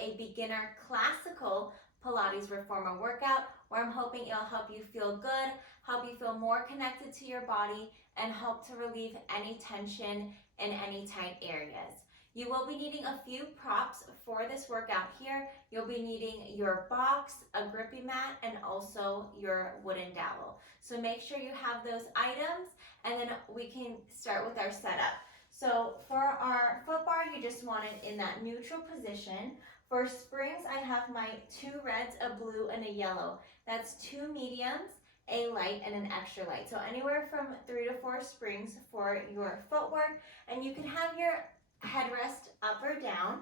a beginner classical Pilates reformer workout where I'm hoping it'll help you feel good, help you feel more connected to your body, and help to relieve any tension in any tight areas. You will be needing a few props for this workout here. You'll be needing your box, a grippy mat, and also your wooden dowel. So make sure you have those items, and then we can start with our setup. So for our foot bar, you just want it in that neutral position. For springs, I have my 2 reds, a blue, and a yellow. That's 2 mediums, a light, and an extra light. So anywhere from 3 to 4 springs for your footwork, and you can have your headrest up or down.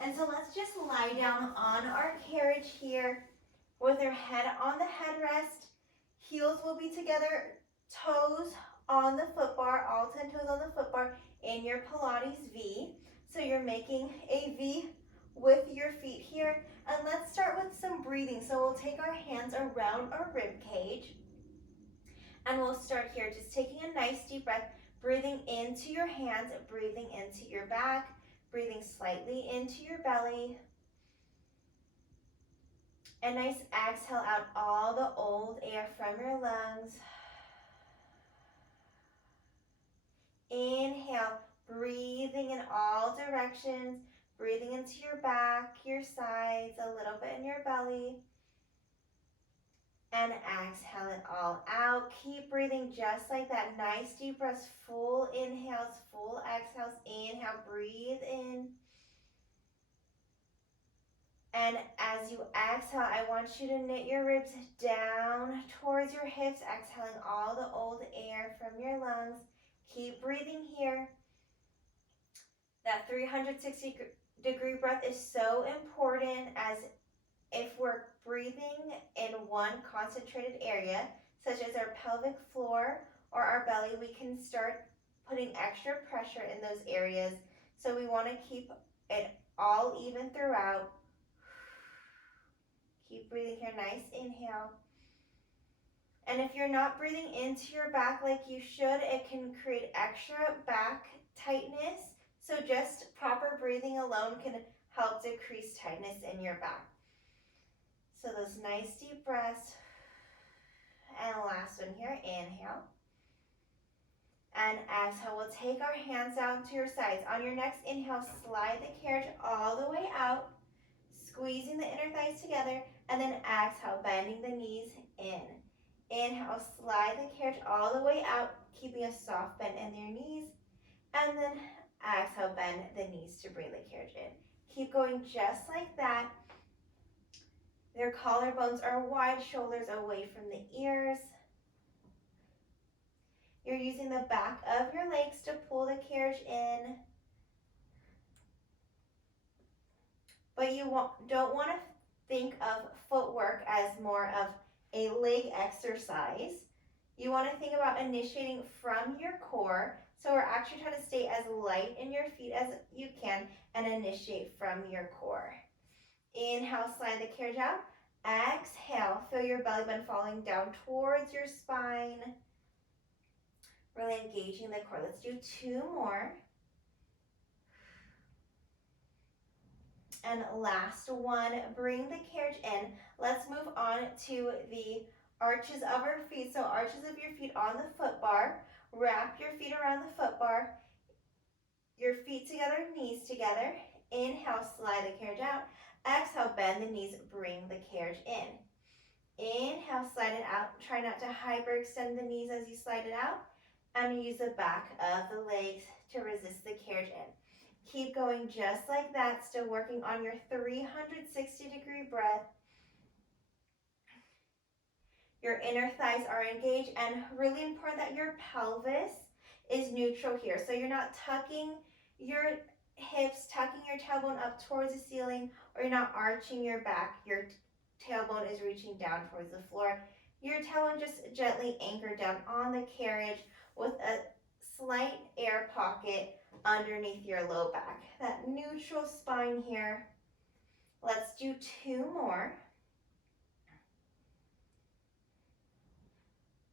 And so let's just lie down on our carriage here with our head on the headrest. Heels will be together, toes on the foot bar, all 10 toes on the foot bar in your Pilates V. So you're making a V with your feet here. And let's start with some breathing. So we'll take our hands around our rib cage. And we'll start here, just taking a nice deep breath, breathing into your hands, breathing into your back, breathing slightly into your belly. A nice exhale out all the old air from your lungs. Inhale, breathing in all directions, breathing into your back, your sides, a little bit in your belly. And exhale it all out. Keep breathing just like that. Nice deep breaths, full inhales, full exhales. Inhale, breathe in. And as you exhale, I want you to knit your ribs down towards your hips, exhaling all the old air from your lungs. Keep breathing here. That 360-degree breath is so important, as if we're breathing in one concentrated area, such as our pelvic floor or our belly, we can start putting extra pressure in those areas. So we want to keep it all even throughout. Keep breathing here, nice inhale. And if you're not breathing into your back like you should, it can create extra back tightness. So just proper breathing alone can help decrease tightness in your back. So those nice deep breaths. And last one here, inhale. And exhale, we'll take our hands down to your sides. On your next inhale, slide the carriage all the way out, squeezing the inner thighs together, and then exhale, bending the knees in. Inhale, slide the carriage all the way out, keeping a soft bend in your knees, and then exhale, bend the knees to bring the carriage in. Keep going just like that. Their collarbones are wide, shoulders away from the ears. You're using the back of your legs to pull the carriage in. But you don't want to think of footwork as more of a leg exercise. You want to think about initiating from your core. So we're actually trying to stay as light in your feet as you can and initiate from your core. Inhale, slide the carriage out. Exhale, feel your belly button falling down towards your spine. Really engaging the core. Let's do 2 more. And last one, bring the carriage in. Let's move on to the arches of our feet. So arches of your feet on the foot bar. Wrap your feet around the foot bar. Your feet together, knees together. Inhale, slide the carriage out. Exhale, bend the knees, bring the carriage in. Inhale, slide it out. Try not to hyperextend the knees as you slide it out. And use the back of the legs to resist the carriage in. Keep going just like that, still working on your 360-degree breath. Your inner thighs are engaged, and really important that your pelvis is neutral here. So you're not tucking your hips, tucking your tailbone up towards the ceiling, or you're not arching your back. Your tailbone is reaching down towards the floor. Your tailbone just gently anchored down on the carriage with a slight air pocket underneath your low back. That neutral spine here. Let's do 2 more.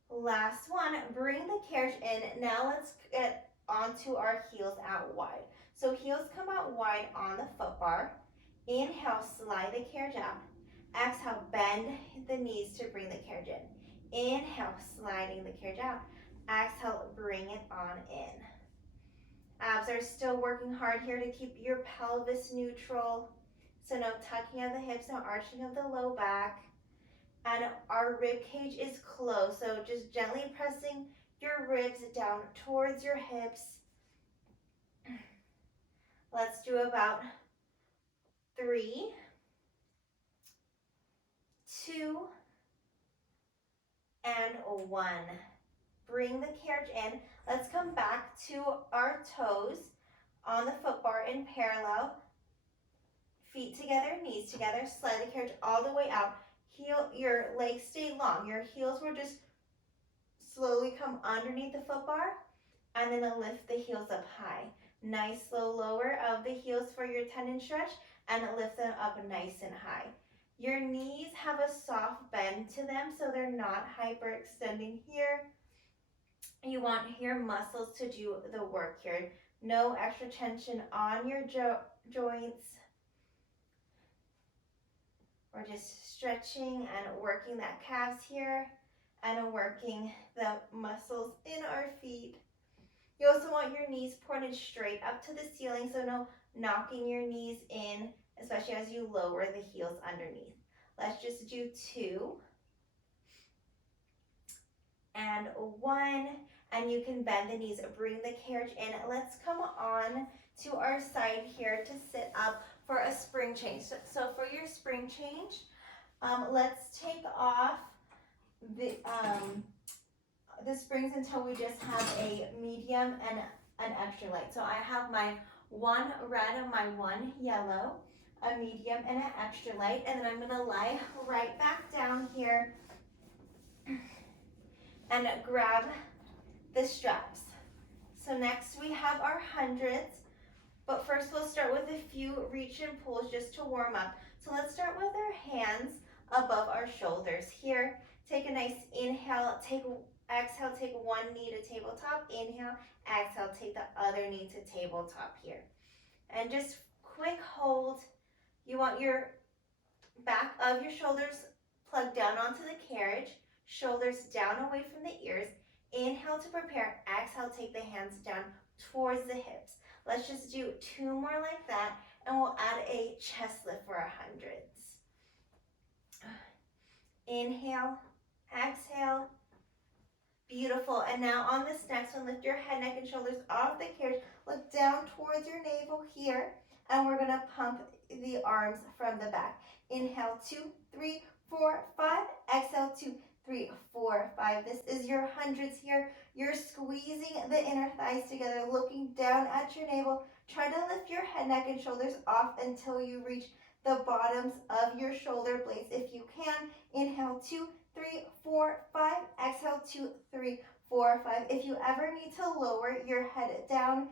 Last one, bring the carriage in. Now let's get onto our heels out wide. So heels come out wide on the foot bar. Inhale, slide the carriage out. Exhale, bend the knees to bring the carriage in. Inhale, sliding the carriage out. Exhale, bring it on in. Abs are still working hard here to keep your pelvis neutral. So no tucking of the hips, no arching of the low back. And our rib cage is closed, so just gently pressing your ribs down towards your hips. Let's do about 3, 2, and 1. Bring the carriage in. Let's come back to our toes on the foot bar in parallel. Feet together, knees together. Slide the carriage all the way out. Heel, your legs stay long. Your heels will just slowly come underneath the foot bar, and then lift the heels up high. Nice slow lower of the heels for your tendon stretch, and lift them up nice and high. Your knees have a soft bend to them, so they're not hyperextending here. You want your muscles to do the work here. No extra tension on your joints. We're just stretching and working that calves here and working the muscles in our feet. You also want your knees pointed straight up to the ceiling, so no knocking your knees in, especially as you lower the heels underneath. Let's just do 2 and 1, and you can bend the knees, bring the carriage in. Let's come on to our side here to sit up for a spring change. So for your spring change, let's take off the springs until we just have a medium and an extra light. So I have my 1 red and my 1 yellow, a medium and an extra light, and then I'm gonna lie right back down here and grab the straps. So next we have our hundreds, but first we'll start with a few reach and pulls just to warm up. So let's start with our hands above our shoulders here. Take a nice inhale, exhale, take one knee to tabletop, inhale, exhale, take the other knee to tabletop here. And just quick hold. You want your back of your shoulders plugged down onto the carriage, shoulders down away from the ears. Inhale to prepare, exhale, take the hands down towards the hips. Let's just do 2 more like that, and we'll add a chest lift for our hundreds. Inhale, exhale. Beautiful. And now on this next one, lift your head, neck, and shoulders off the carriage. Look down towards your navel here, and we're gonna pump the arms from the back. Inhale, 2, 3, 4, 5. Exhale, 2, 3, 4, 5. This is your hundreds here. You're squeezing the inner thighs together, looking down at your navel. Try to lift your head, neck, and shoulders off until you reach the bottoms of your shoulder blades. If you can, inhale, 2, 3, 4, 5. Exhale, 2, 3, 4, 5. If you ever need to lower your head down,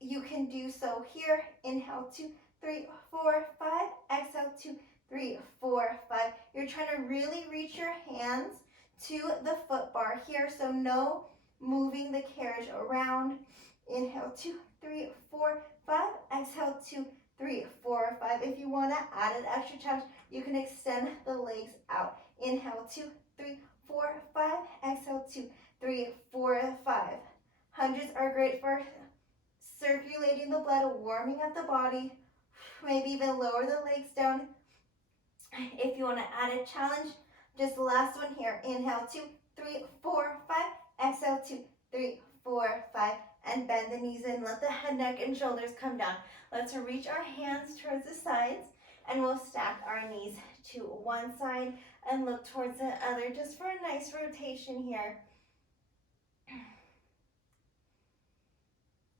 you can do so here. Inhale, 2, 3, 4, 5. Exhale, 2, 3, 4, 5. You're trying to really reach your hands to the foot bar here, so no moving the carriage around. Inhale, 2, 3, 4, 5. Exhale, 2, 3, 4, 5. If you want to add an extra challenge, you can extend the legs out. Inhale, 2, 3, 4, 5. Exhale, 2, 3, 4, 5. Hundreds are great for circulating the blood, warming up the body. Maybe even lower the legs down. If you want to add a challenge, just the last one here. Inhale, 2, 3, 4, 5. Exhale, 2, 3, 4, 5. And bend the knees in. Let the head, neck, and shoulders come down. Let's reach our hands towards the sides, and we'll stack our knees to one side and look towards the other just for a nice rotation here.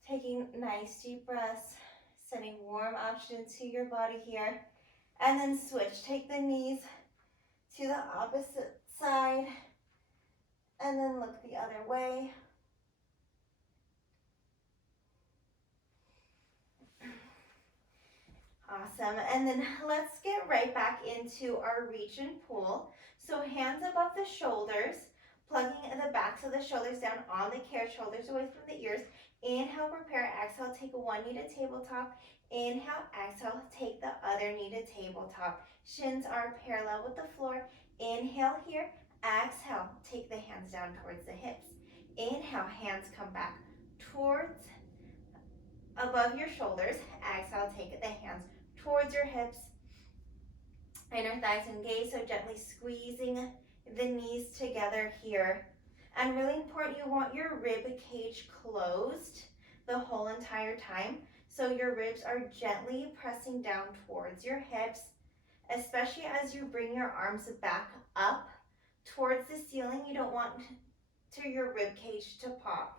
Taking nice deep breaths, sending warm oxygen to your body here. And then switch. Take the knees to the opposite side, and then look the other way. Awesome. And then let's get right back into our reach and pull. So hands above the shoulders, plugging the backs of the shoulders down on the carriage, shoulders away from the ears. Inhale, prepare. Exhale, take one knee to tabletop. Inhale, exhale, take the other knee to tabletop. Shins are parallel with the floor. Inhale here. Exhale, take the hands down towards the hips. Inhale, hands come back towards, above your shoulders. Exhale, take the hands towards your hips. Inner thighs engaged, so gently squeezing the knees together here. And really important, you want your rib cage closed the whole entire time. So your ribs are gently pressing down towards your hips, especially as you bring your arms back up towards the ceiling. You don't want your rib cage to pop.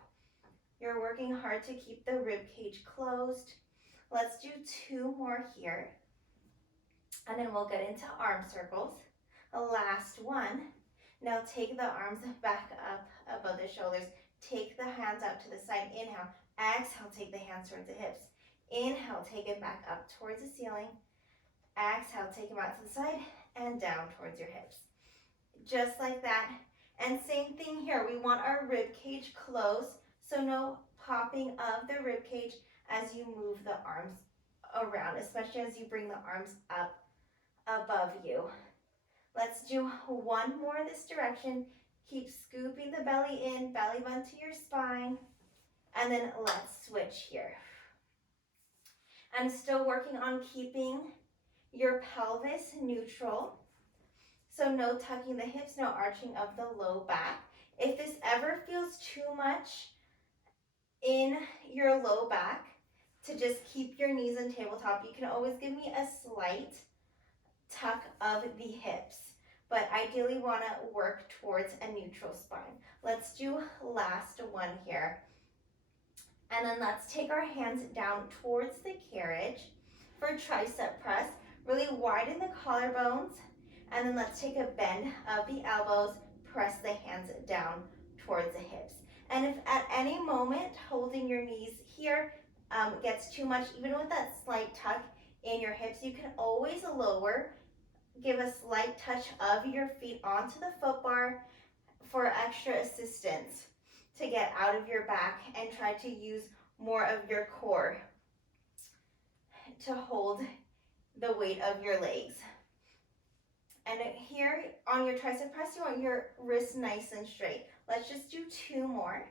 You're working hard to keep the rib cage closed. Let's do 2 more here. And then we'll get into arm circles. The last one. Now take the arms back up above the shoulders. Take the hands out to the side. Inhale. Exhale, take the hands towards the hips. Inhale, take it back up towards the ceiling. Exhale, take them out to the side and down towards your hips. Just like that. And same thing here. We want our rib cage closed, so no popping of the rib cage as you move the arms around, especially as you bring the arms up above you. Let's do 1 more this direction. Keep scooping the belly in, belly button to your spine. And then let's switch here. I'm still working on keeping your pelvis neutral. So no tucking the hips, no arching of the low back. If this ever feels too much in your low back to just keep your knees on tabletop, you can always give me a slight tuck of the hips, but ideally want to work towards a neutral spine. Let's do last one here. And then let's take our hands down towards the carriage for tricep press. Really widen the collarbones, and then let's take a bend of the elbows, press the hands down towards the hips. And if at any moment holding your knees here gets too much, even with that slight tuck in your hips, you can always lower, give a slight touch of your feet onto the foot bar for extra assistance to get out of your back, and try to use more of your core to hold the weight of your legs. And here on your tricep press, you want your wrists nice and straight. Let's just do 2 more.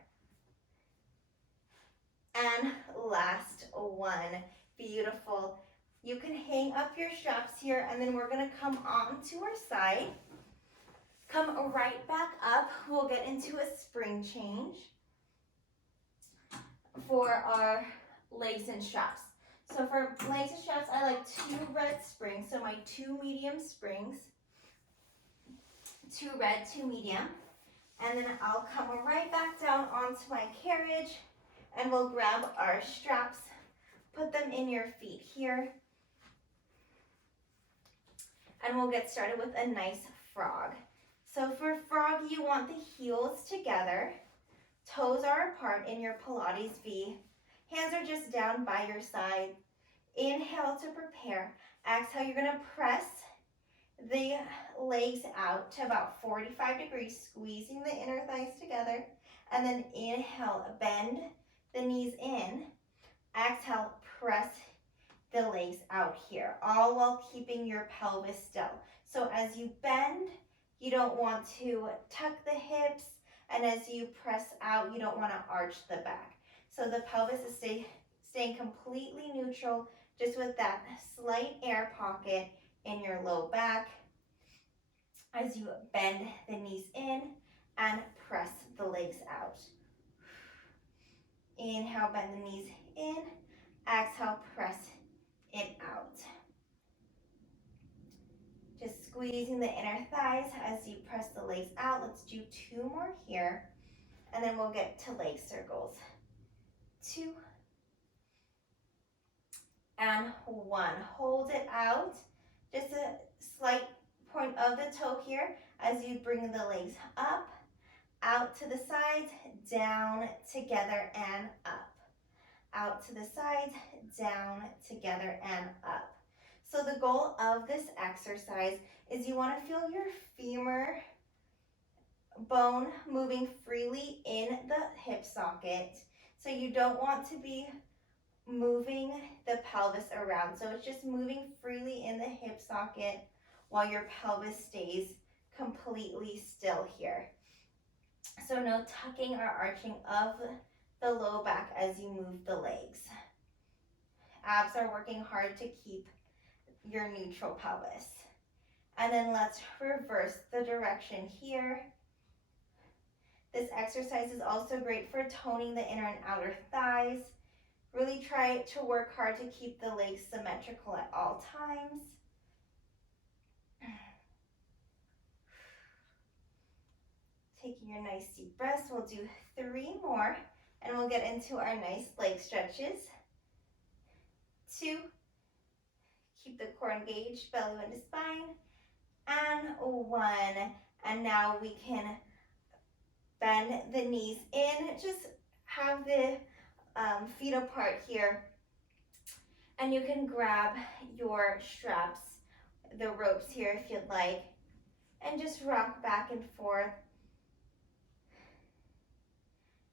And last one. Beautiful. You can hang up your straps here, and then we're going to come on to our side. Come right back up. We'll get into a spring change for our legs and straps. So for legs and straps, I like 2 red springs. So my 2 medium springs. 2 red, 2 medium. And then I'll come right back down onto my carriage, and we'll grab our straps, put them in your feet here. And we'll get started with a nice frog. So for frog, you want the heels together. Toes are apart in your Pilates V. Hands are just down by your side. Inhale to prepare. Exhale, you're going to press the legs out to about 45 degrees, squeezing the inner thighs together. And then inhale, bend the knees in. Exhale, press the legs out here, all while keeping your pelvis still. So as you bend, you don't want to tuck the hips, and as you press out, you don't want to arch the back. So the pelvis is staying completely neutral, just with that slight air pocket in your low back as you bend the knees in and press the legs out. Inhale, bend the knees in. Exhale, press it out. Just squeezing the inner thighs as you press the legs out. Let's do 2 more here, and then we'll get to leg circles. 2 and 1. Hold it out. Just a slight point of the toe here as you bring the legs up, out to the sides, down, together, and up. Out to the sides, down, together, and up. So the goal of this exercise is you want to feel your femur bone moving freely in the hip socket. So you don't want to be moving the pelvis around. So it's just moving freely in the hip socket while your pelvis stays completely still here. So no tucking or arching of the low back as you move the legs. Abs are working hard to keep your neutral pelvis. And then let's reverse the direction here. This exercise is also great for toning the inner and outer thighs. Really try to work hard to keep the legs symmetrical at all times. Taking your nice deep breaths, we'll do 3 more, and we'll get into our nice leg stretches. 2, keep the core engaged, belly into spine, and 1. And now we can bend the knees in, just have the feet apart here, and you can grab your straps, the ropes here if you'd like, and just rock back and forth.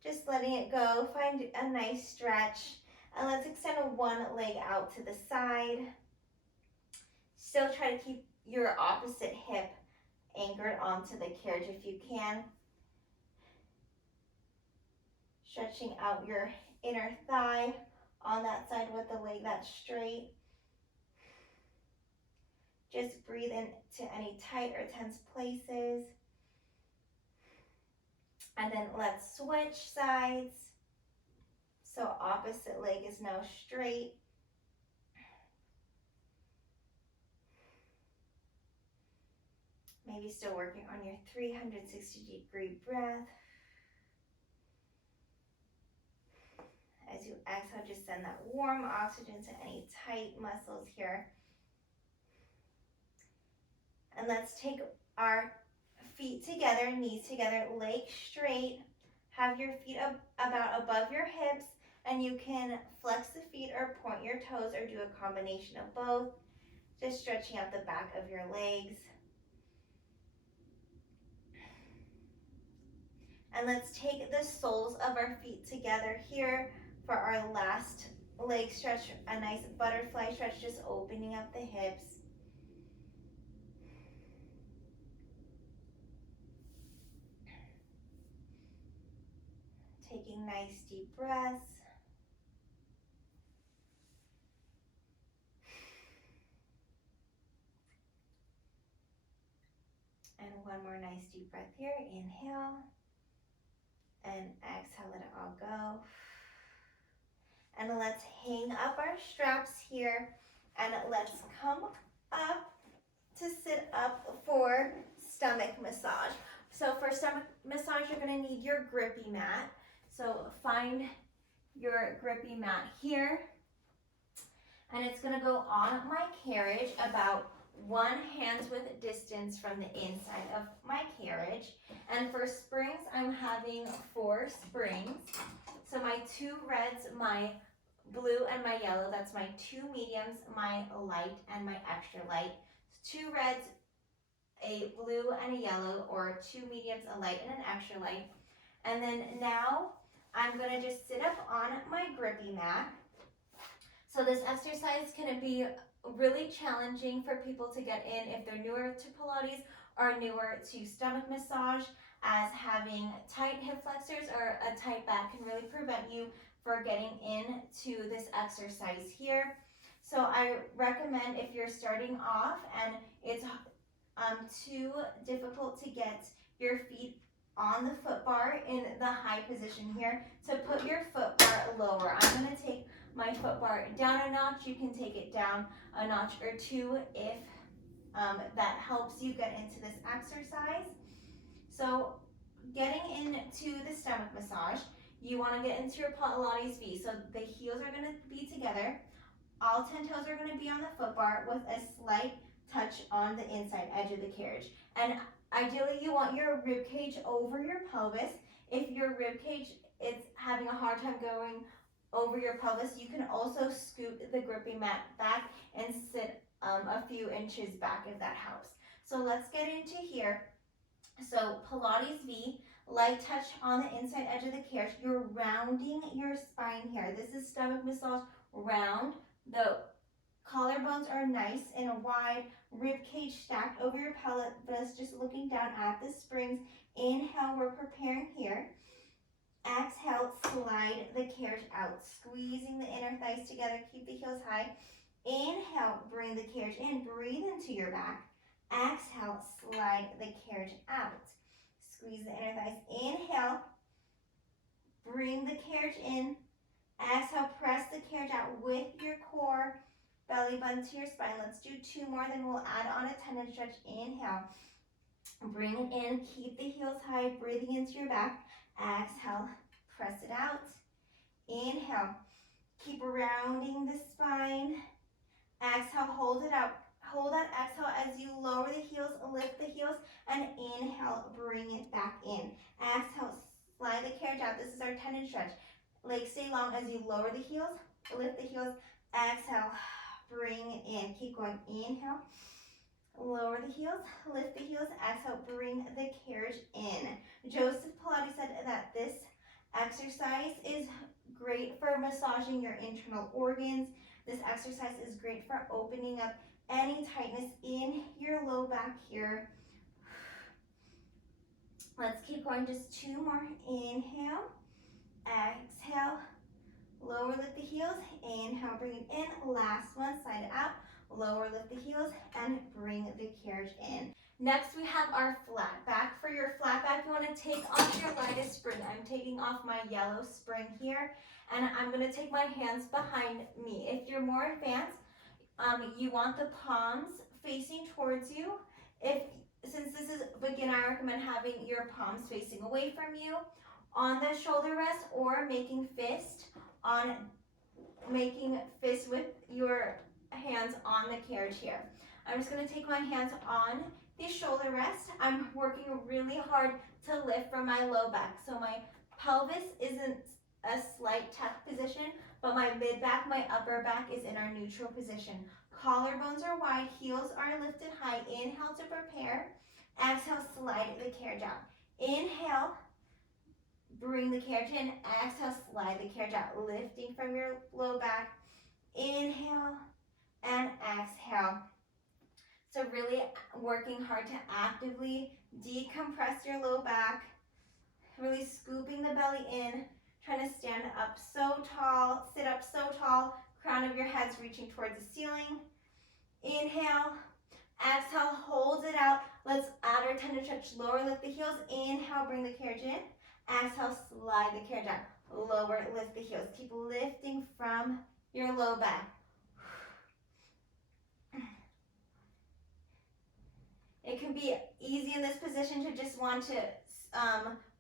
Just letting it go, find a nice stretch, and let's extend one leg out to the side. Still try to keep your opposite hip anchored onto the carriage if you can. Stretching out your inner thigh on that side with the leg that's straight. Just breathe into any tight or tense places. And then let's switch sides. So opposite leg is now straight. Maybe still working on your 360-degree breath. As you exhale, just send that warm oxygen to any tight muscles here. And let's take our feet together, knees together, legs straight. Have your feet about above your hips, and you can flex the feet or point your toes or do a combination of both. Just stretching out the back of your legs. And let's take the soles of our feet together here for our last leg stretch, a nice butterfly stretch, just opening up the hips. Taking nice deep breaths. And one more nice deep breath here. Inhale. And exhale, let it all go. And let's hang up our straps here. And let's come up to sit up for stomach massage. So for stomach massage, you're going to need your Grippy Mat. So find your Grippy Mat here. And it's going to go on my carriage about 1 hand's width distance from the inside of my carriage. And for springs, I'm having 4 springs. So my 2 reds, my blue and my yellow, that's my 2 mediums, my light and my extra light. 2 reds, a blue and a yellow, or 2 mediums, a light and an extra light. And then now I'm going to just sit up on my Grippy Mat. So this exercise can be really challenging for people to get in if they're newer to Pilates or newer to stomach massage, as having tight hip flexors or a tight back can really prevent you for getting into this exercise here. So I recommend, if you're starting off and it's too difficult to get your feet on the foot bar in the high position here, to put your foot bar lower. I'm going to take my foot bar down a notch. You can take it down a notch or 2 if that helps you get into this exercise. So getting into the stomach massage, you want to get into your Pilates V. So the heels are going to be together. All 10 toes are going to be on the foot bar with a slight touch on the inside edge of the carriage. And ideally, you want your rib cage over your pelvis. If your rib cage is having a hard time going over your pelvis, you can also scoot the Grippy Mat back and sit a few inches back if that helps. So let's get into here. So Pilates V, Light touch on the inside edge of the carriage. You're rounding your spine here. This is stomach massage. Round. The collarbones are nice and wide. Rib cage stacked over your pelvis, just looking down at the springs. Inhale, we're preparing here. Exhale, slide the carriage out, squeezing the inner thighs together. Keep the heels high. Inhale, bring the carriage in. Breathe into your back. Exhale, slide the carriage out. Squeeze the inner thighs. Inhale, bring the carriage in. Exhale, press the carriage out with your core. Belly button to your spine. Let's do 2 more, then we'll add on a tendon stretch. Inhale, bring it in. Keep the heels high, breathing into your back. Exhale, press it out. Inhale, keep rounding the spine. Exhale, hold it out. Hold that exhale as you lower the heels, lift the heels, and inhale, bring it back in. Exhale, slide the carriage out. This is our tendon stretch. Legs stay long as you lower the heels, lift the heels. Exhale, bring it in. Keep going. Inhale, lower the heels, lift the heels. Exhale, bring the carriage in. Joseph Pilates said that this exercise is great for massaging your internal organs. This exercise is great for opening up any tightness in your low back here. Let's keep going, just 2 more. Inhale, exhale, lower, lift the heels. Inhale, bring it in. Last one, slide it out. Lower, lift the heels, and bring the carriage in. Next, we have our flat back. For your flat back, you want to take off your lightest spring. I'm taking off my yellow spring here, and I'm going to take my hands behind me. If you're more advanced, you want the palms facing towards you. Since this is beginner, I recommend having your palms facing away from you on the shoulder rest, or making fist with your hands on the carriage here. I'm just going to take my hands on the shoulder rest. I'm working really hard to lift from my low back. So my pelvis is in a slight tuck position, but my mid back, my upper back is in our neutral position. Collarbones are wide, heels are lifted high. Inhale to prepare. Exhale, slide the carriage out. Inhale, bring the carriage in. Exhale, slide the carriage out, lifting from your low back. Inhale and exhale. So really working hard to actively decompress your low back, really scooping the belly in, trying to stand up so tall, sit up so tall, crown of your head's reaching towards the ceiling. Inhale, exhale, hold it out. Let's add our tendon stretch, lower, lift the heels. Inhale, bring the carriage in. Exhale, slide the carriage out. Lower, lift the heels. Keep lifting from your low back. It can be easy in this position to just want to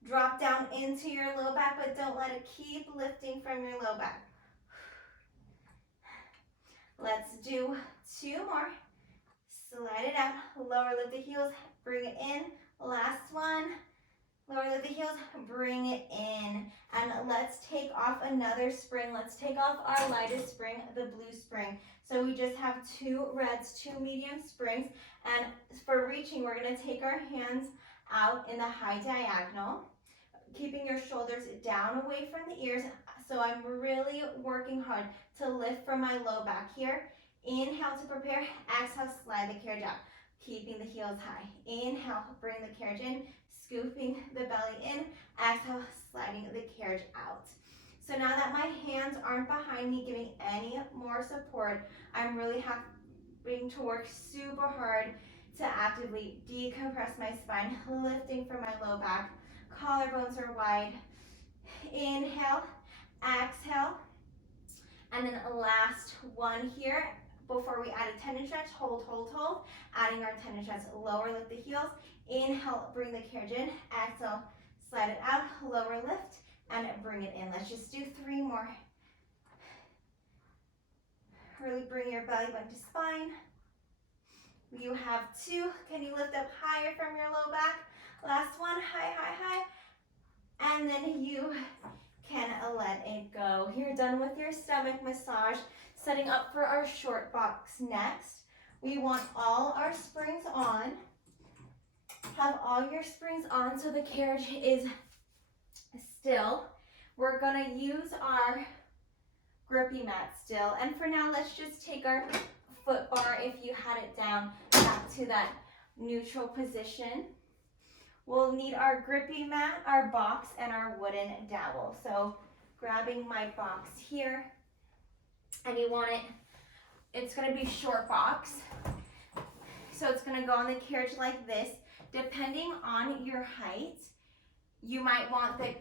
drop down into your low back, but don't let it keep lifting from your low back. Let's do 2 more. Slide it out, lower, lift the heels, bring it in. Last one. Lower, lift the heels, bring it in. And let's take off another spring. Let's take off our lightest spring, the blue spring. So we just have 2 reds, 2 medium springs. And for reaching, we're going to take our hands out in the high diagonal, keeping your shoulders down away from the ears. So I'm really working hard to lift from my low back here. Inhale to prepare. Exhale, slide the carriage out, keeping the heels high. Inhale, bring the carriage in, scooping the belly in. Exhale, sliding the carriage out. So now that my hands aren't behind me giving any more support, I'm really having to work super hard to actively decompress my spine, lifting from my low back. Collarbones are wide. Inhale, exhale, and then last one here before we add a tendon stretch. Hold, hold, hold. Adding our tendon stretch, lower, lift the heels. Inhale, bring the carriage in. Exhale, slide it out, lower, lift, and bring it in. Let's just do 3 more. Really bring your belly button to spine. You have 2. Can you lift up higher from your low back? Last one, high, high, high. And then you can let it go. You're done with your stomach massage. Setting up for our short box next. We want all our springs on. Have all your springs on so the carriage is still. We're gonna use our Grippy Mat still. And for now, let's just take our foot bar, if you had it down, back to that neutral position. We'll need our Grippy Mat, our box, and our wooden dowel. So grabbing my box here, and you want it, it's gonna be short box. So it's gonna go on the carriage like this. Depending on your height, you might want the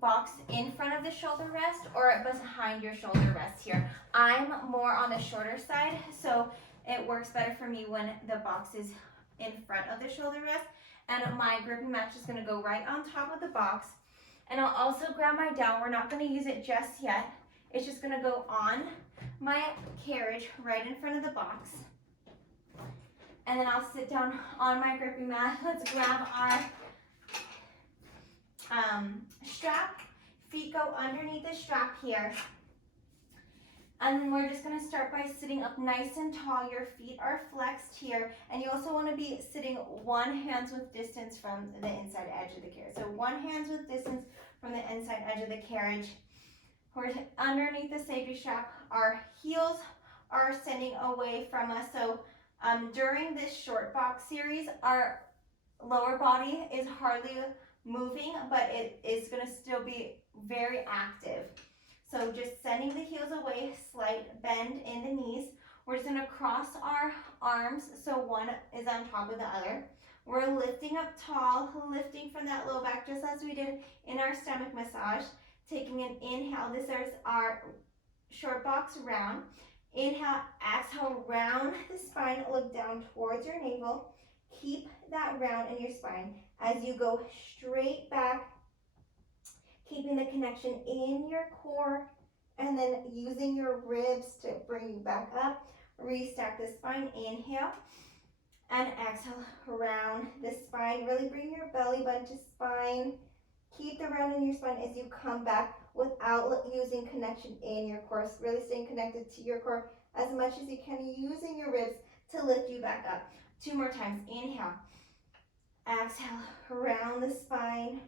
box in front of the shoulder rest or behind your shoulder rest here. I'm more on the shorter side, so it works better for me when the box is in front of the shoulder rest. And my Grippy Mat is gonna go right on top of the box. And I'll also grab my dowel. We're not gonna use it just yet. It's just gonna go on my carriage right in front of the box. And then I'll sit down on my Grippy Mat. Let's grab our strap. Feet go underneath the strap here. And then we're just gonna start by sitting up nice and tall. Your feet are flexed here. And you also wanna be sitting one hand's width distance from the inside edge of the carriage. So one hand's width distance from the inside edge of the carriage. We're underneath the safety strap. Our heels are standing away from us. So during this short box series, our lower body is hardly moving, but it is gonna still be very active. So just sending the heels away, slight bend in the knees. We're just gonna cross our arms so one is on top of the other. We're lifting up tall, lifting from that low back just as we did in our stomach massage. Taking an inhale, this is our short box round. Inhale, exhale, round the spine, look down towards your navel. Keep that round in your spine as you go straight back, keeping the connection in your core, and then using your ribs to bring you back up. Restack the spine, inhale, and exhale, round the spine. Really bring your belly button to spine. Keep the round in your spine as you come back without using connection in your core. Really staying connected to your core as much as you can, using your ribs to lift you back up. 2 more times, inhale, exhale, round the spine.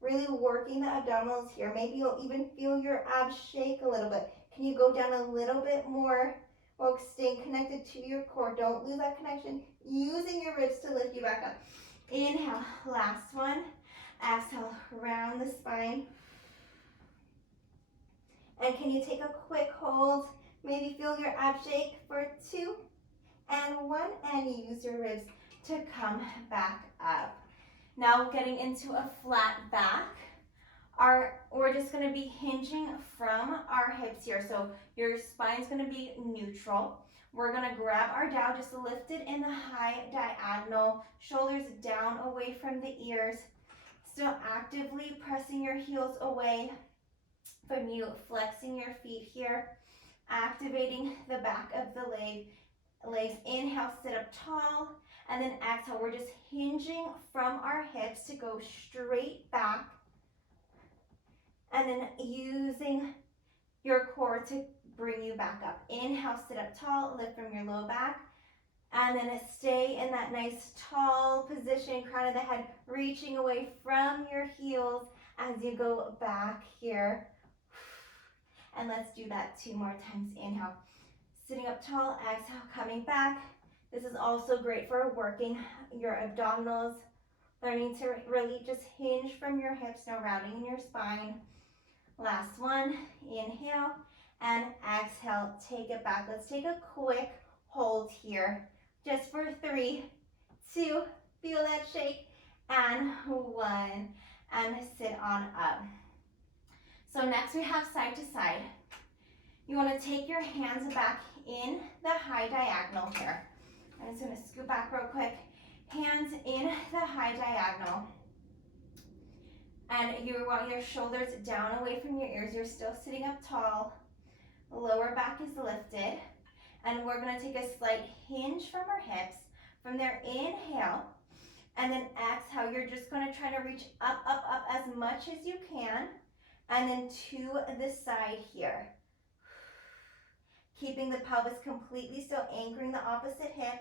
Really working the abdominals here. Maybe you'll even feel your abs shake a little bit. Can you go down a little bit more while staying connected to your core? Don't lose that connection. Using your ribs to lift you back up. Inhale, last one. Exhale, round the spine. And can you take a quick hold? Maybe feel your abs shake for 2 and 1, and use your ribs to come back up. Now getting into a flat back. We're just gonna be hinging from our hips here. So your spine's gonna be neutral. We're gonna grab our dowel, just lift it in the high diagonal, shoulders down away from the ears. Still actively pressing your heels away from you, flexing your feet here, activating the back of the legs. Inhale, sit up tall, and then exhale. We're just hinging from our hips to go straight back, and then using your core to bring you back up. Inhale, sit up tall, lift from your low back, and then stay in that nice tall position, crown of the head reaching away from your heels as you go back here. And let's do that 2 more times. Inhale, sitting up tall, exhale, coming back. This is also great for working your abdominals, learning to really just hinge from your hips, no rounding in your spine. Last one, inhale, and exhale, take it back. Let's take a quick hold here, just for 3, 2, feel that shake, and 1, and sit on up. So next we have side to side. You want to take your hands back in the high diagonal here. I'm just going to scoot back real quick. Hands in the high diagonal. And you want your shoulders down away from your ears. You're still sitting up tall. Lower back is lifted. And we're going to take a slight hinge from our hips. From there, inhale. And then exhale. You're just going to try to reach up, up, up as much as you can. And then to the side here. Keeping the pelvis completely still, anchoring the opposite hip.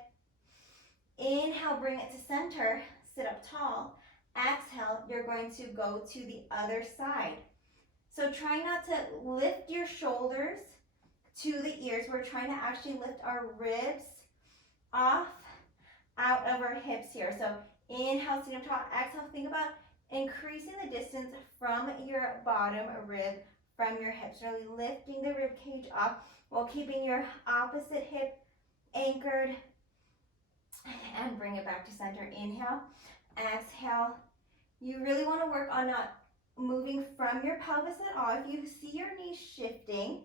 Inhale, bring it to center. sit up tall. Exhale, you're going to go to the other side. So try not to lift your shoulders to the ears. We're trying to actually lift our ribs off, out of our hips here. So inhale, sitting up tall. Exhale, think about increasing the distance from your bottom rib, from your hips. Really lifting the rib cage up while keeping your opposite hip anchored. And bring it back to center. Inhale, exhale. You really want to work on not moving from your pelvis at all. If you see your knees shifting,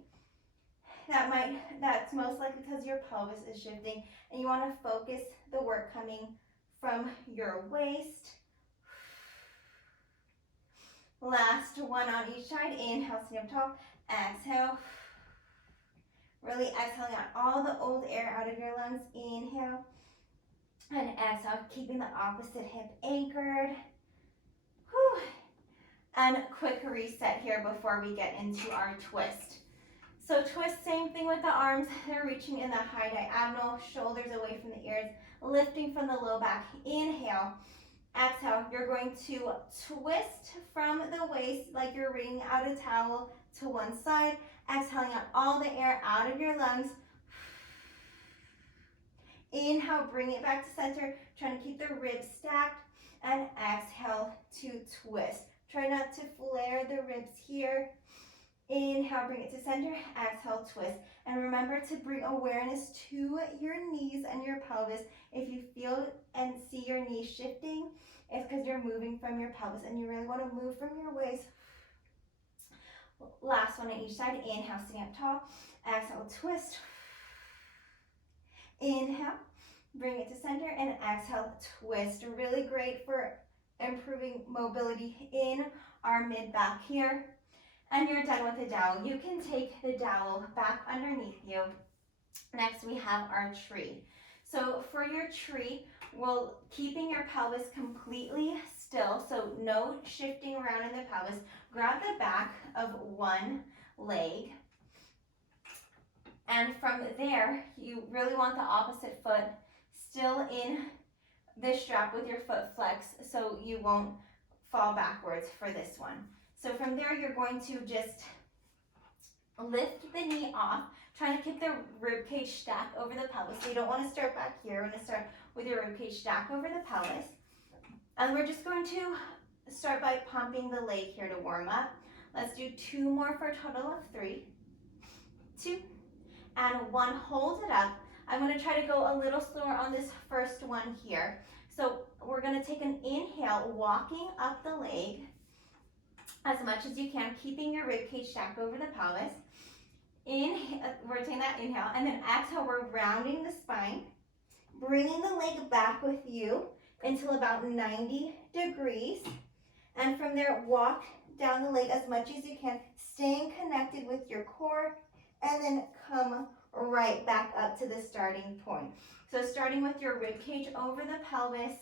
that's most likely because your pelvis is shifting, and you want to focus the work coming from your waist. Last one on each side. Inhale, sit up tall. Exhale. Really exhaling out all the old air out of your lungs. Inhale. And exhale, keeping the opposite hip anchored. Whew. And quick reset here before we get into our twist. So twist, same thing with the arms. They're reaching in the high diagonal, shoulders away from the ears, lifting from the low back. Inhale. Exhale, you're going to twist from the waist like you're wringing out a towel to one side. Exhaling out all the air out of your lungs. Inhale, bring it back to center, trying to keep the ribs stacked, and exhale to twist. Try not to flare the ribs here. Inhale, bring it to center, exhale, twist. And remember to bring awareness to your knees and your pelvis. If you feel and see your knees shifting, it's because you're moving from your pelvis, and you really want to move from your waist. Last one on each side. Inhale, sitting up tall, exhale, twist. Inhale, bring it to center, and exhale, twist. Really great for improving mobility in our mid-back here. And you're done with the dowel. You can take the dowel back underneath you. Next, we have our tree. So for your tree, we'll keeping your pelvis completely still, so no shifting around in the pelvis. Grab the back of one leg. And from there, you really want the opposite foot still in the strap with your foot flexed so you won't fall backwards for this one. So from there, you're going to just lift the knee off, trying to keep the rib cage stacked over the pelvis. So you don't want to start back here. You want to start with your rib cage stacked over the pelvis. And we're just going to start by pumping the leg here to warm up. Let's do 2 more for a total of 3, 2, and 1. Hold it up. I'm going to try to go a little slower on this first one here. So we're going to take an inhale, walking up the leg as much as you can, keeping your rib cage stacked over the pelvis. Inhale, we're taking that inhale, and then exhale, we're rounding the spine, bringing the leg back with you until about 90 degrees. And from there, walk down the leg as much as you can, staying connected with your core, and then come right back up to the starting point. So starting with your rib cage over the pelvis,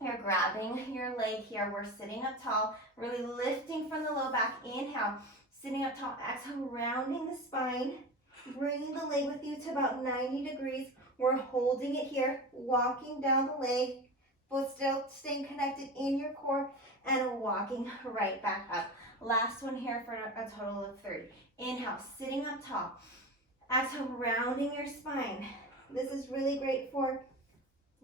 you're grabbing your leg here. We're sitting up tall, really lifting from the low back. Inhale, sitting up tall. Exhale, rounding the spine, bringing the leg with you to about 90 degrees. We're holding it here, walking down the leg, but still staying connected in your core, and walking right back up. Last one here for a total of 3. Inhale, sitting up tall. Exhale, rounding your spine. This is really great for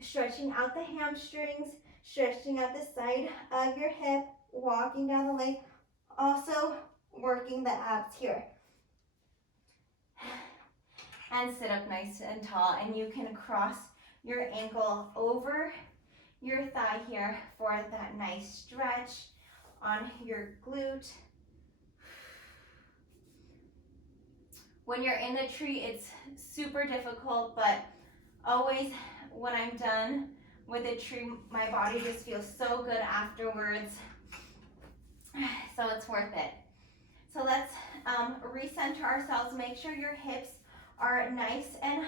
stretching out the hamstrings, stretching out the side of your hip, walking down the leg, also working the abs here. And sit up nice and tall, and you can cross your ankle over your thigh here for that nice stretch on your glute. When you're in the tree, it's super difficult, but always when I'm done with the tree, my body just feels so good afterwards. So it's worth it. So let's recenter ourselves. Make sure your hips are nice and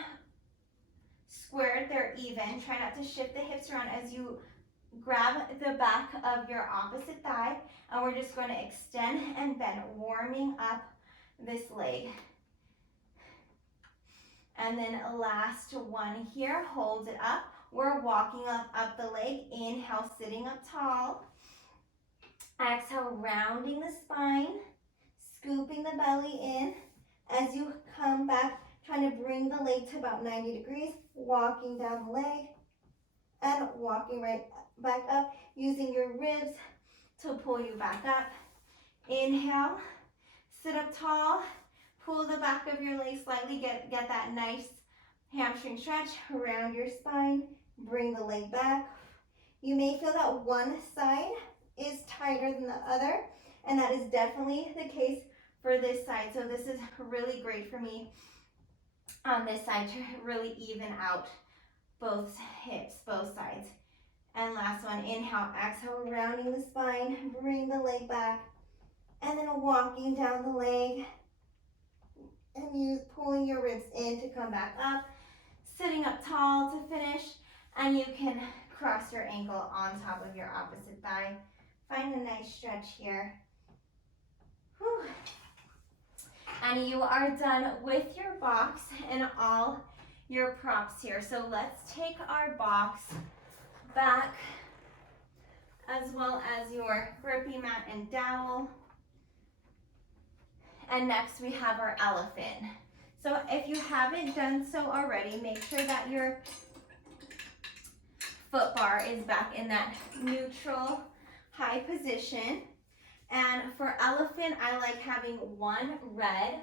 squared. They're even. Try not to shift the hips around as you grab the back of your opposite thigh. And we're just going to extend and bend, warming up this leg. And then last one here, hold it up, we're walking up the leg. Inhale, sitting up tall. Exhale, rounding the spine, scooping the belly in. As you come back, trying to bring the leg to about 90 degrees, walking down the leg and walking right back up, using your ribs to pull you back up. Inhale, sit up tall, pull the back of your leg slightly, get that nice hamstring stretch around your spine, bring the leg back. You may feel that one side is tighter than the other, and that is definitely the case for this side. So this is really great for me on this side to really even out both hips, both sides. And last one, inhale, exhale, rounding the spine, bring the leg back, and then walking down the leg, and pulling your ribs in to come back up, sitting up tall to finish, and you can cross your ankle on top of your opposite thigh. Find a nice stretch here. Whew. And you are done with your box and all your props here. So let's take our box back, as well as your Grippy Mat and dowel. And next we have our elephant. So if you haven't done so already, make sure that your foot bar is back in that neutral high position. And for elephant, I like having one red,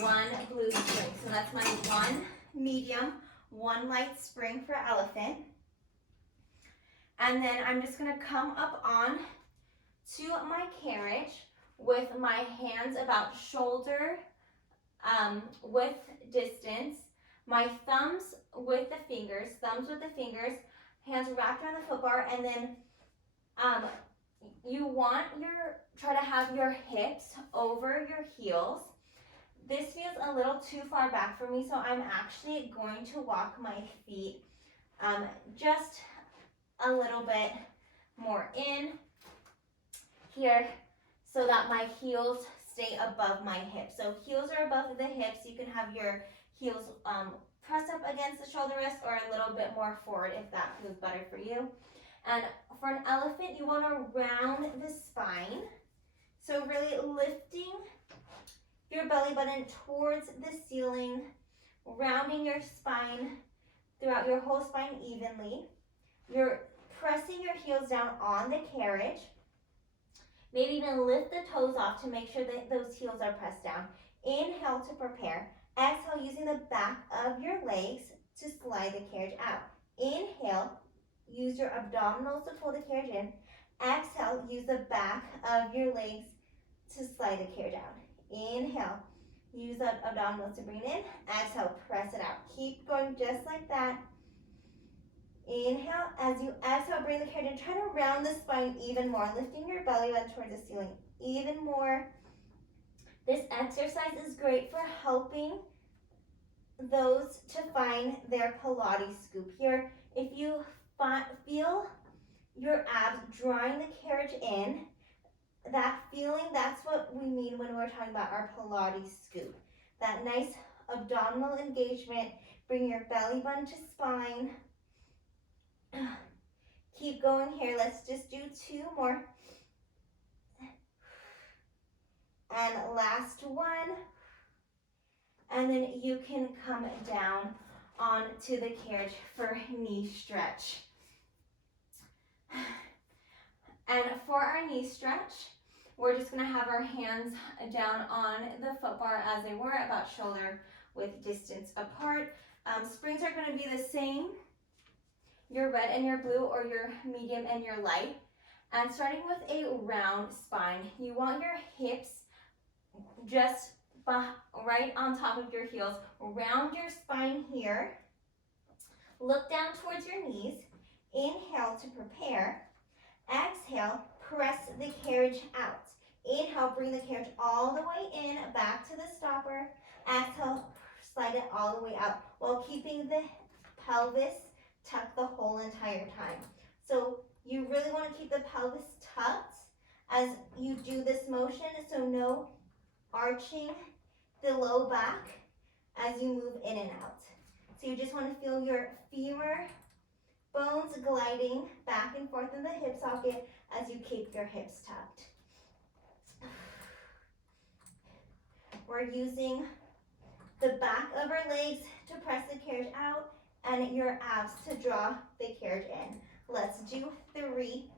one blue spring. So that's my one medium, one light spring for elephant. And then I'm just gonna come up on to my carriage with my hands about shoulder width distance, my thumbs with the fingers, hands wrapped around the foot bar, and then you want try to have your hips over your heels. This feels a little too far back for me, so I'm actually going to walk my feet just a little bit more in here so that my heels stay above my hips. So heels are above the hips. You can have your heels press up against the shoulder rest or a little bit more forward if that feels better for you. And for an elephant, you want to round the spine. So really lifting your belly button towards the ceiling, rounding your spine throughout your whole spine evenly. You're pressing your heels down on the carriage. Maybe even lift the toes off to make sure that those heels are pressed down. Inhale to prepare. Exhale, using the back of your legs to slide the carriage out. Inhale, use your abdominals to pull the carriage in. Exhale, use the back of your legs to slide the carriage out. Inhale, use the abdominals to bring it in. Exhale, press it out. Keep going just like that. Inhale, as you exhale, bring the carriage in. Try to round the spine even more, lifting your belly button towards the ceiling even more. This exercise is great for helping those to find their Pilates scoop here. If you feel your abs drawing the carriage in, that feeling, that's what we mean when we're talking about our Pilates scoop. That nice abdominal engagement, bring your belly button to spine. Keep going here. Let's just do two more. And last one. And then you can come down onto the carriage for knee stretch. And for our knee stretch, we're just going to have our hands down on the foot bar as they were, about shoulder width distance apart. Springs are going to be the same, your red and your blue, or your medium and your light. And starting with a round spine, you want your hips just right on top of your heels. Round your spine here. Look down towards your knees. Inhale to prepare. Exhale, press the carriage out. Inhale, bring the carriage all the way in, back to the stopper. Exhale, slide it all the way out while keeping the pelvis tucked the whole entire time. So you really want to keep the pelvis tucked as you do this motion, so no arching the low back as you move in and out. So you just want to feel your femur bones gliding back and forth in the hip socket as you keep your hips tucked. We're using the back of our legs to press the carriage out and your abs to draw the carriage in. Let's do 3,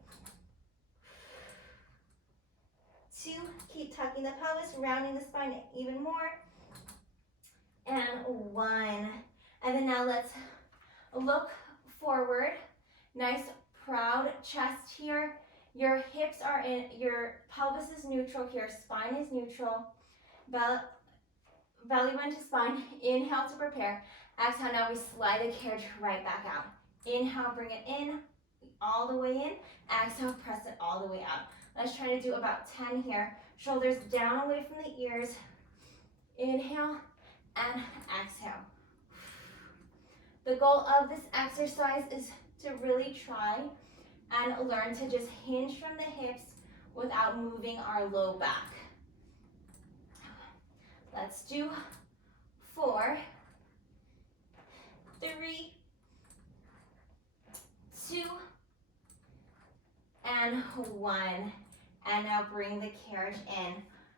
2, keep tucking the pelvis, rounding the spine even more, and 1. And then now let's look forward. Nice proud chest here. Your hips are in, your pelvis is neutral here, spine is neutral. Belly button to spine. Inhale to prepare. Exhale, now we slide the carriage right back out. Inhale, bring it in, all the way in. Exhale, press it all the way out. Let's try to do about 10 here. Shoulders down away from the ears. Inhale and exhale. The goal of this exercise is to really try and learn to just hinge from the hips without moving our low back. Let's do 4, 3, 2, and 1. And now bring the carriage in.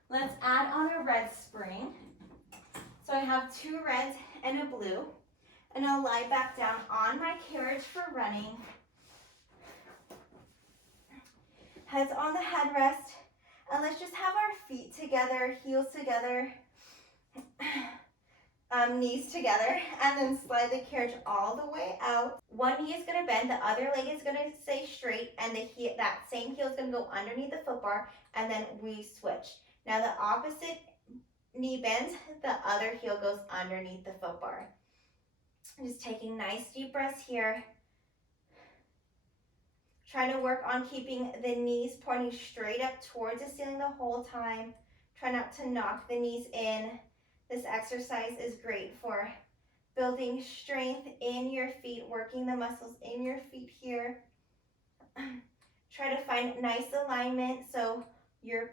Let's add on a red spring. So I have 2 reds and a blue. And I'll lie back down on my carriage for running. Heads on the headrest. And let's just have our feet together, heels together, knees together, and then slide the carriage all the way out. One knee is going to bend, the other leg is going to stay straight, and that same heel is going to go underneath the foot bar, and then we switch. Now the opposite knee bends, the other heel goes underneath the foot bar. Just taking nice deep breaths here. Trying to work on keeping the knees pointing straight up towards the ceiling the whole time. Try not to knock the knees in. This exercise is great for building strength in your feet, working the muscles in your feet here. Try to find nice alignment so your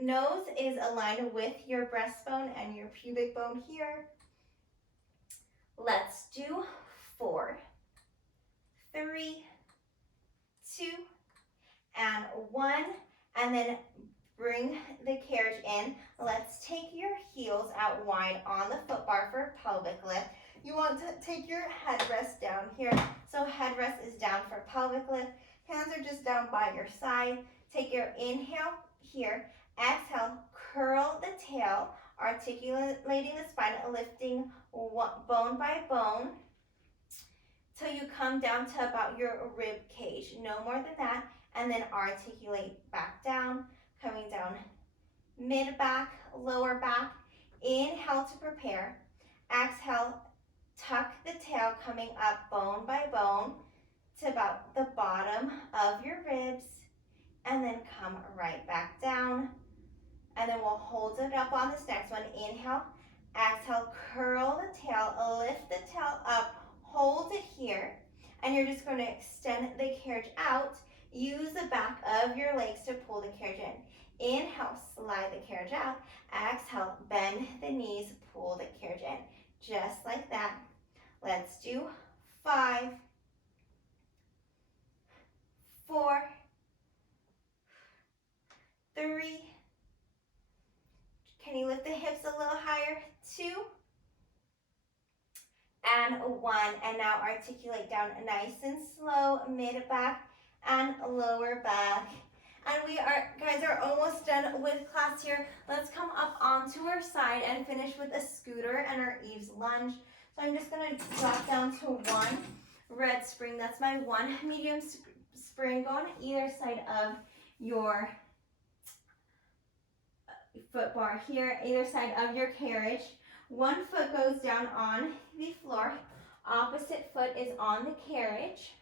nose is aligned with your breastbone and your pubic bone here. Let's do 4, 3, 2, and 1, and then bring the carriage in. Let's take your heels out wide on the foot bar for pelvic lift. You want to take your headrest down here. So headrest is down for pelvic lift. Hands are just down by your side. Take your inhale here. Exhale, curl the tail, articulating the spine, lifting bone by bone till you come down to about your rib cage. No more than that. And then articulate back down, coming down mid back, lower back. Inhale to prepare. Exhale, tuck the tail coming up bone by bone to about the bottom of your ribs. And then come right back down. And then we'll hold it up on this next one. Inhale, exhale, curl the tail, lift the tail up, hold it here. And you're just going to extend the carriage out. Use the back of your legs to pull the carriage in. Inhale, slide the carriage out. Exhale, bend the knees, pull the carriage in. Just like that. Let's do 5, 4, 3. Can you lift the hips a little higher? 2, and 1. And now articulate down nice and slow, mid back and lower back. And we guys are almost done with class here. Let's come up onto our side and finish with a scooter and our eaves lunge. So I'm just going to drop down to 1 red spring. That's my 1 medium spring. Go on either side of your foot bar here, either side of your carriage. 1 foot goes down on the floor. Opposite foot is on the carriage,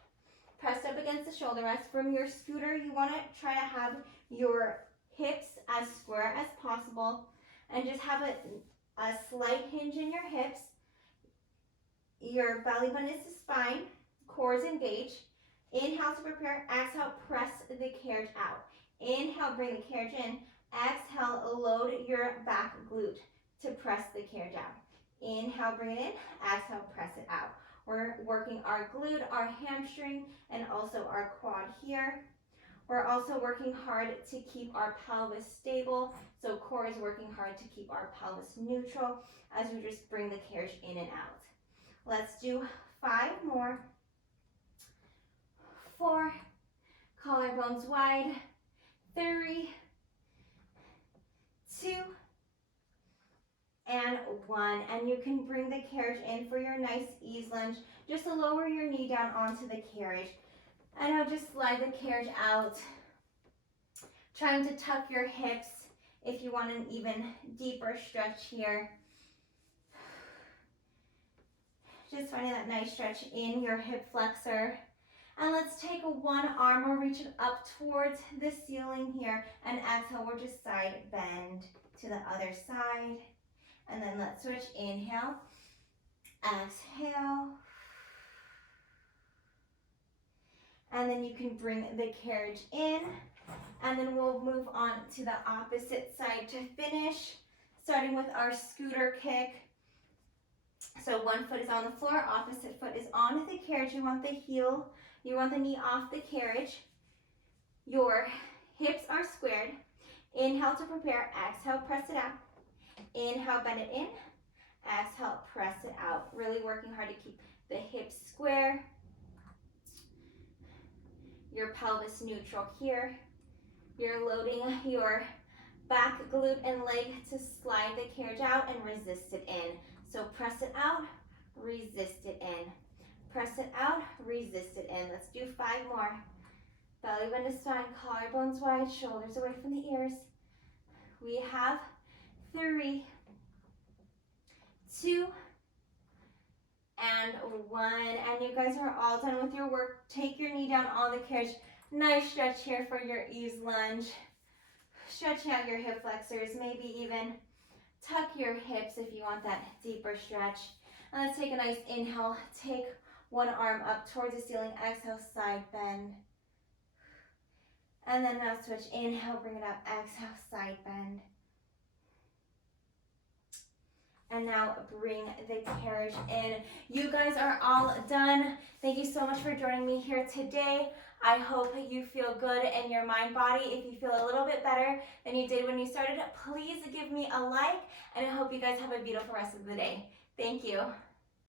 pressed up against the shoulder rest. From your scooter, you want to try to have your hips as square as possible and just have a slight hinge in your hips. Your belly button is the spine, core is engaged. Inhale to prepare, exhale, press the carriage out. Inhale, bring the carriage in. Exhale, load your back glute to press the carriage out. Inhale, bring it in. Exhale, press it out. We're working our glute, our hamstring, and also our quad here. We're also working hard to keep our pelvis stable. So core is working hard to keep our pelvis neutral as we just bring the carriage in and out. Let's do 5 more. 4, collarbones wide. 3, 2, and 1. And you can bring the carriage in for your nice ease lunge. Just to lower your knee down onto the carriage. And now just slide the carriage out. Trying to tuck your hips if you want an even deeper stretch here. Just finding that nice stretch in your hip flexor. And let's take one arm, we'll reach it up towards the ceiling here. And exhale, we'll just side bend to the other side. And then let's switch. Inhale, exhale. And then you can bring the carriage in. And then we'll move on to the opposite side to finish, starting with our scooter kick. So one foot is on the floor, opposite foot is on the carriage. You want the heel, you want the knee off the carriage. Your hips are squared. Inhale to prepare, exhale, press it out. Inhale, bend it in. Exhale, press it out. Really working hard to keep the hips square. Your pelvis neutral here. You're loading your back, glute, and leg to slide the carriage out and resist it in. So press it out, resist it in. Press it out, resist it in. Let's do 5 more. Belly bend to spine, collarbones wide, shoulders away from the ears. We have 3, 2, and 1. And you guys are all done with your work. Take your knee down on the carriage. Nice stretch here for your ease lunge. Stretching out your hip flexors, maybe even tuck your hips if you want that deeper stretch. And let's take a nice inhale. Take one arm up towards the ceiling. Exhale, side bend. And then now switch. Inhale, bring it up. Exhale, side bend. And now bring the carriage in. You guys are all done. Thank you so much for joining me here today. I hope you feel good in your mind, body. If you feel a little bit better than you did when you started, please give me a like. And I hope you guys have a beautiful rest of the day. Thank you.